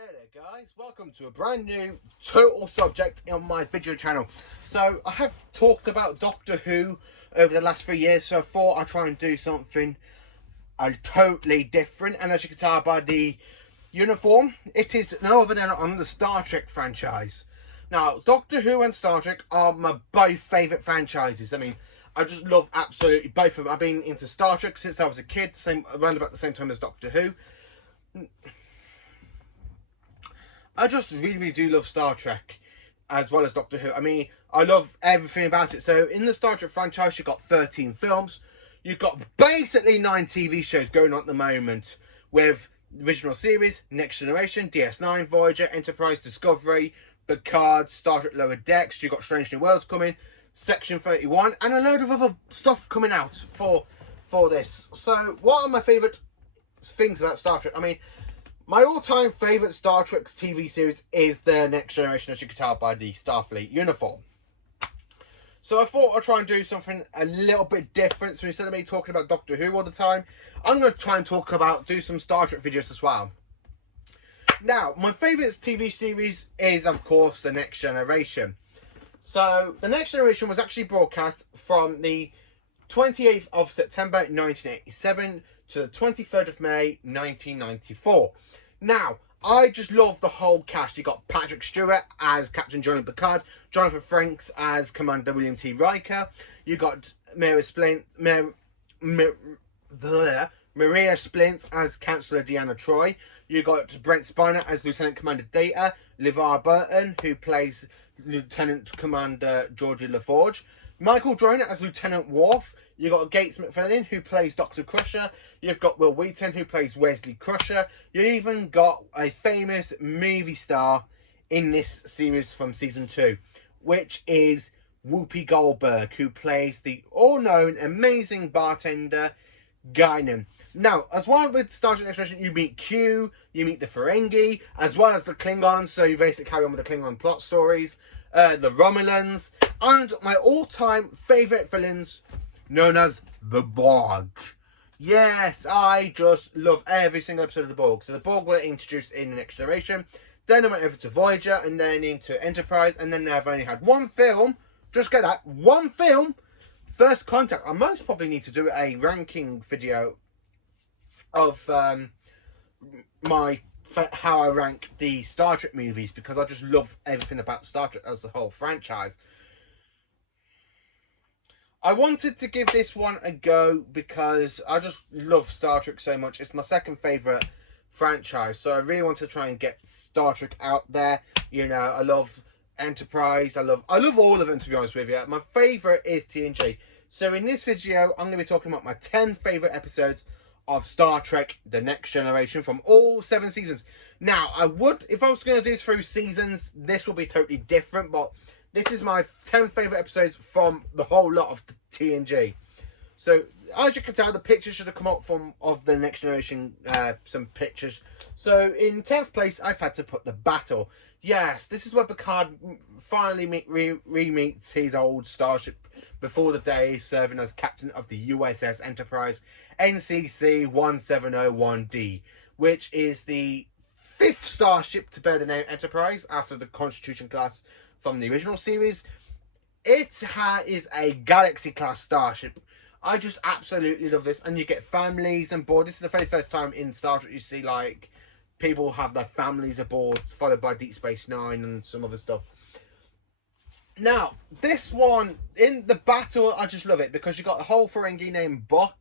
Hey there guys, welcome to a brand new total subject on my video channel. So I have talked about Doctor Who over the last 3 years, so I thought I'd try and do something totally different. And as you can tell by the uniform, it is no other than on the Star Trek franchise. Now, Doctor Who and Star Trek are my both favourite franchises. I mean, I just love absolutely both of them. I've been into Star Trek since I was a kid, around about the same time as Doctor Who. I just really do love Star Trek as well as Doctor Who. I mean, I love everything about it. So in the Star Trek franchise, you've got 13 films. You've got basically 9 TV shows going on at the moment with the original series, Next Generation, DS9, Voyager, Enterprise, Discovery, Picard, Star Trek Lower Decks. You've got Strange New Worlds coming, Section 31, and a load of other stuff coming out for this. So what are my favourite things about Star Trek? I mean, my all-time favourite Star Trek TV series is The Next Generation, as you can tell by the Starfleet uniform. So I thought I'd try and do something a little bit different. So instead of me talking about Doctor Who all the time, I'm going to try and do some Star Trek videos as well. Now, my favourite TV series is, of course, The Next Generation. So, The Next Generation was actually broadcast from the 28th of September 1987 to the 23rd of May 1994. Now, I just love the whole cast. You got Patrick Stewart as Captain Johnny Picard, Jonathan Frakes as Commander William T. Riker. You got Maria Splint as Councillor Deanna Troi. You got Brent Spiner as Lieutenant Commander Data, LeVar Burton, who plays Lieutenant Commander Georgie LaForge, Michael Droner as Lieutenant Worf. You've got Gates McFadden, who plays Dr. Crusher. You've got Will Wheaton, who plays Wesley Crusher. You even got a famous movie star in this series from season 2, which is Whoopi Goldberg, who plays the all-known amazing bartender Guinan. Now, as well with Star Trek Next Generation, you meet Q, you meet the Ferengi, as well as the Klingons, so you basically carry on with the Klingon plot stories, the Romulans, and my all-time favourite villains, known as the Borg. Yes, I just love every single episode of the Borg. So the Borg were introduced in the Next Generation, then I went over to Voyager, and then into Enterprise, and then they've only had one film, just get that, one film, First Contact. I most probably need to do a ranking video of how I rank the Star Trek movies, because I just love everything about Star Trek as a whole franchise. I wanted to give this one a go because I just love Star Trek so much. It's my second favourite franchise, so I really want to try and get Star Trek out there. You know, I love Enterprise. I love all of them, to be honest with you. My favourite is TNG. So in this video, I'm going to be talking about my 10 favourite episodes of Star Trek The Next Generation from all 7 seasons. Now, if I was going to do this through seasons, this will be totally different, but this is my 10 favourite episodes from the whole lot of TNG. So, as you can tell, the pictures should have come up of the Next Generation, some pictures. So, in 10th place, I've had to put the battle. Yes, this is where Picard finally re-meets his old starship before the day serving as captain of the USS Enterprise NCC 1701D, which is the 5th starship to bear the name Enterprise after the Constitution class from the original series. It is a Galaxy class starship. I just absolutely love this, and you get families on board. This is the very first time in Star Trek you see like people have their families aboard, followed by Deep Space Nine and some other stuff. Now, this one, in the battle, I just love it because you got a whole Ferengi named Buck,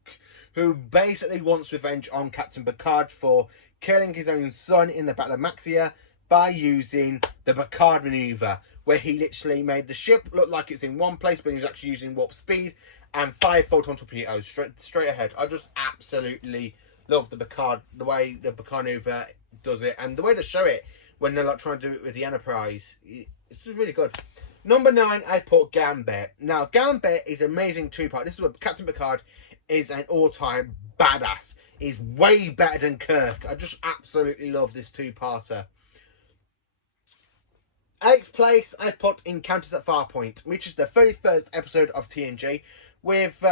who basically wants revenge on Captain Picard for killing his own son in the Battle of Maxia by using the Picard maneuver, where he literally made the ship look like it's in one place, but he was actually using warp speed and 5 photon torpedoes straight ahead. I just absolutely love the way the Picard maneuver does it, and the way they show it when they're like trying to do it with the Enterprise. It's just really good. Number 9, I put Gambit. Now, Gambit is an amazing 2-part. This is where Captain Picard is an all-time badass. He's way better than Kirk. I just absolutely love this 2-parter. 8th place, I put Encounters at Farpoint, which is the 31st episode of TNG. With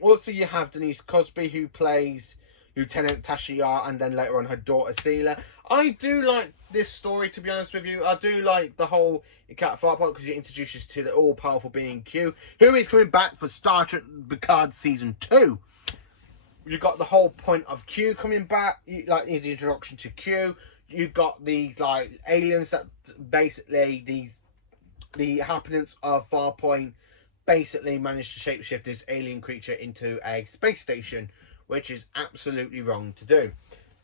also you have Denise Cosby, who plays Lieutenant Tasha Yar, and then later on her daughter Seela. I do like this story, to be honest with you. I do like the whole Cat Fart part because it introduces to the all-powerful being Q, who is coming back for Star Trek Picard Season 2. You've got the whole point of Q coming back, like the introduction to Q. You've got these like aliens that basically the inhabitants of Farpoint basically managed to shapeshift this alien creature into a space station, which is absolutely wrong to do.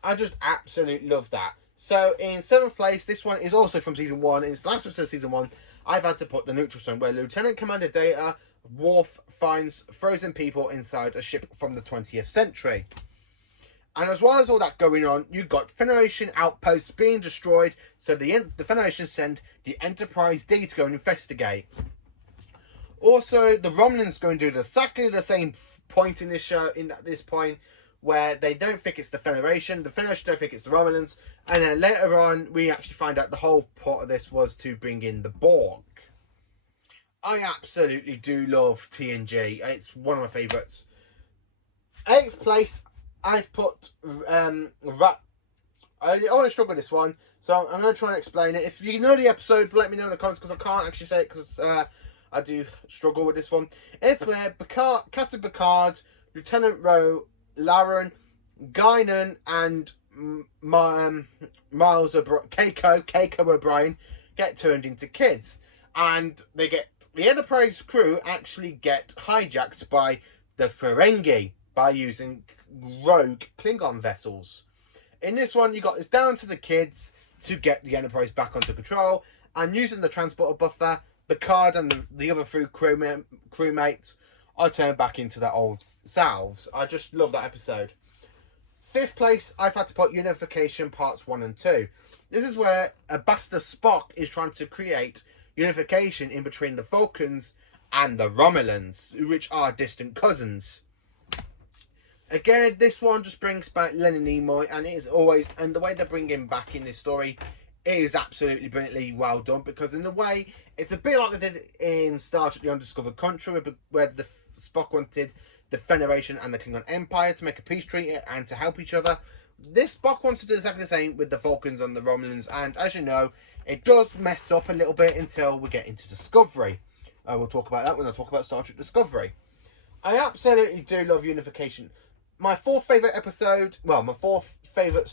I just absolutely love that. So in 7th place, this one is also from Season 1. It's the last episode of Season 1. I've had to put the Neutral Zone, where Lieutenant Commander Data, Worf finds frozen people inside a ship from the 20th century. And as well as all that going on, you've got Federation outposts being destroyed, so the Federation send the Enterprise D to go and investigate. Also, the Romulans go and do exactly the same point in this show, at this point, where they don't think it's the Federation don't think it's the Romulans, and then later on, we actually find out the whole part of this was to bring in the Borg. I absolutely do love TNG. It's one of my favourites. 8th place, I've put I always struggle with this one, so I'm going to try and explain it. If you know the episode, let me know in the comments, because I can't actually say it, because I do struggle with this one. It's where Captain Picard, Lieutenant Ro, Laren, Guinan, and Keiko O'Brien get turned into kids, and the Enterprise crew actually get hijacked by the Ferengi by using rogue Klingon vessels. In this one, it's down to the kids to get the Enterprise back onto control, and using the transporter buffer, Picard and the other crewmates are turned back into their old selves. I just love that episode. 5th place, I've had to put Unification Parts 1 and 2. This is where Ambassador Spock is trying to create unification in between the Vulcans and the Romulans, which are distant cousins. Again, this one just brings back Leonard Nimoy, and the way they bring him back in this story is absolutely brilliantly well done, because in a way, it's a bit like they did in Star Trek The Undiscovered Country, where the Spock wanted the Federation and the Klingon Empire to make a peace treaty and to help each other. This Spock wants to do exactly the same with the Vulcans and the Romulans, and as you know, it does mess up a little bit until we get into Discovery. We'll talk about that when I talk about Star Trek Discovery. I absolutely do love Unification. My 4th favourite episode, well, my 4th favourite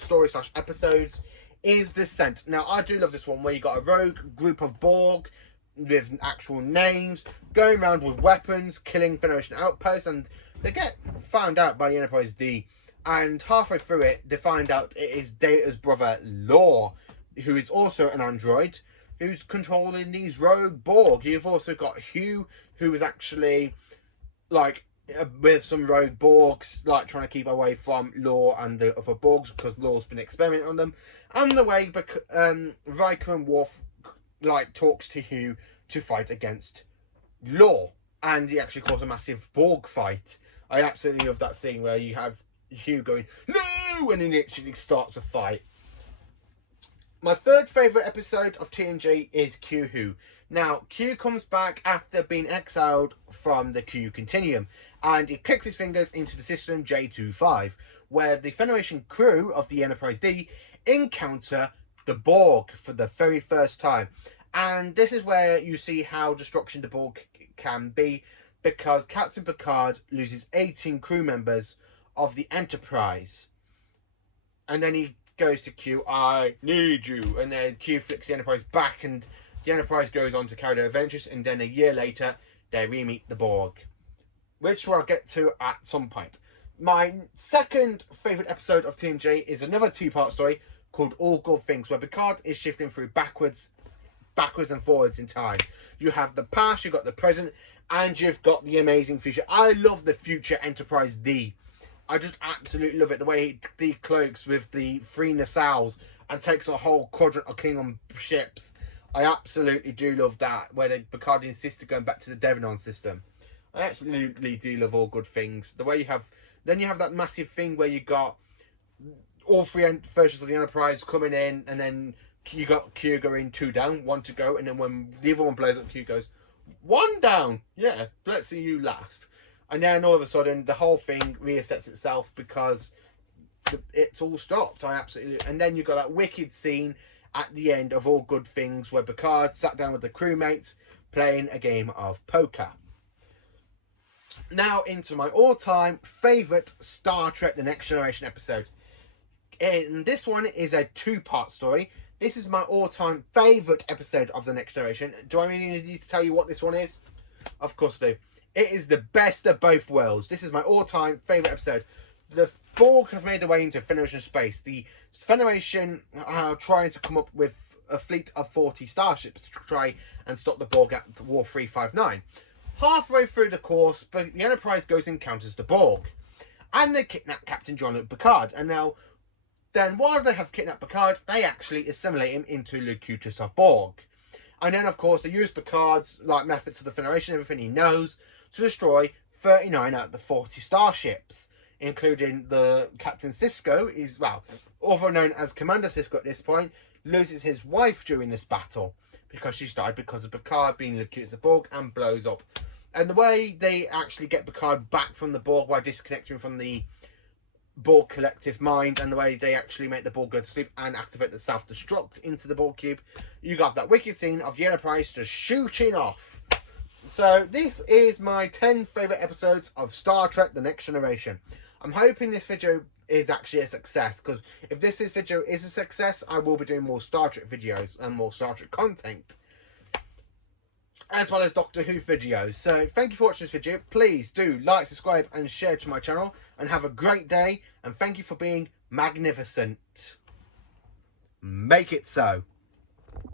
story / episodes is Descent. Now, I do love this one, where you got a rogue group of Borg with actual names, going around with weapons, killing Federation outposts, and they get found out by the Enterprise D. And halfway through it, they find out it is Data's brother, Lore, who is also an android, who's controlling these rogue Borg. You've also got Hugh, who is actually, with some rogue Borgs, trying to keep away from Lore and the other Borgs, because Lore's been experimenting on them. And the way Riker and Worf talks to Hugh to fight against Lore, and he actually caused a massive Borg fight. I absolutely love that scene where you have Hugh going no, and then he actually starts a fight. My 3rd favourite episode of TNG is CUHU. Now, Q comes back after being exiled from the Q Continuum, and he clicks his fingers into the system J25, where the Federation crew of the Enterprise D encounter the Borg for the very first time. And this is where you see how destruction the Borg can be, because Captain Picard loses 18 crew members of the Enterprise. And then he goes to Q, I need you. And then Q flicks the Enterprise back, and the Enterprise goes on to carry their adventures, and then a year later, they re-meet the Borg, which we'll get to at some point. My 2nd favourite episode of TNG is another 2-part story called All Good Things, where Picard is shifting through backwards and forwards in time. You have the past, you've got the present, and you've got the amazing future. I love the future Enterprise D. I just absolutely love it. The way he decloaks with the 3 nacelles and takes a whole quadrant of Klingon ships. I absolutely do love that, where Picard insists going back to the Devonon system. I absolutely do love All Good Things. The way you have that massive thing where you got all 3 versions of the Enterprise coming in, and then you got Q going 2 down, 1 to go, and then when the other one blows up, Q goes 1 down. Yeah, let's see you last. And then all of a sudden, the whole thing reassets itself because it's all stopped. And then you got that wicked scene at the end of All Good Things where Picard sat down with the crewmates playing a game of poker. Now into my all-time favourite Star Trek The Next Generation episode. And this one is a two-part story. This is my all-time favourite episode of The Next Generation. Do I really need to tell you what this one is? Of course I do. It is the best of both worlds. This is my all-time favourite episode. The Borg have made their way into Federation space. The Federation are trying to come up with a fleet of 40 starships to try and stop the Borg at War 359. Halfway through the course, but the Enterprise goes and encounters the Borg. And they kidnap Captain Jean-Luc Picard. And now, then while they have kidnapped Picard, they actually assimilate him into Locutus of Borg. And then, of course, they use Picard's methods of the Federation, everything he knows, to destroy 39 out of the 40 starships, including the Captain Sisko, also known as Commander Sisko at this point, loses his wife during this battle because she's died because of Picard being Locutus of Borg and blows up. And the way they actually get Picard back from the Borg by disconnecting him from the Borg collective mind, and the way they actually make the Borg go to sleep and activate the self-destruct into the Borg cube, you got that wicked scene of the Enterprise just shooting off. So this is my 10 favourite episodes of Star Trek The Next Generation. I'm hoping this video is actually a success, because if this video is a success, I will be doing more Star Trek videos and more Star Trek content, as well as Doctor Who videos. So thank you for watching this video. Please do like, subscribe and share to my channel, and have a great day, and thank you for being magnificent. Make it so.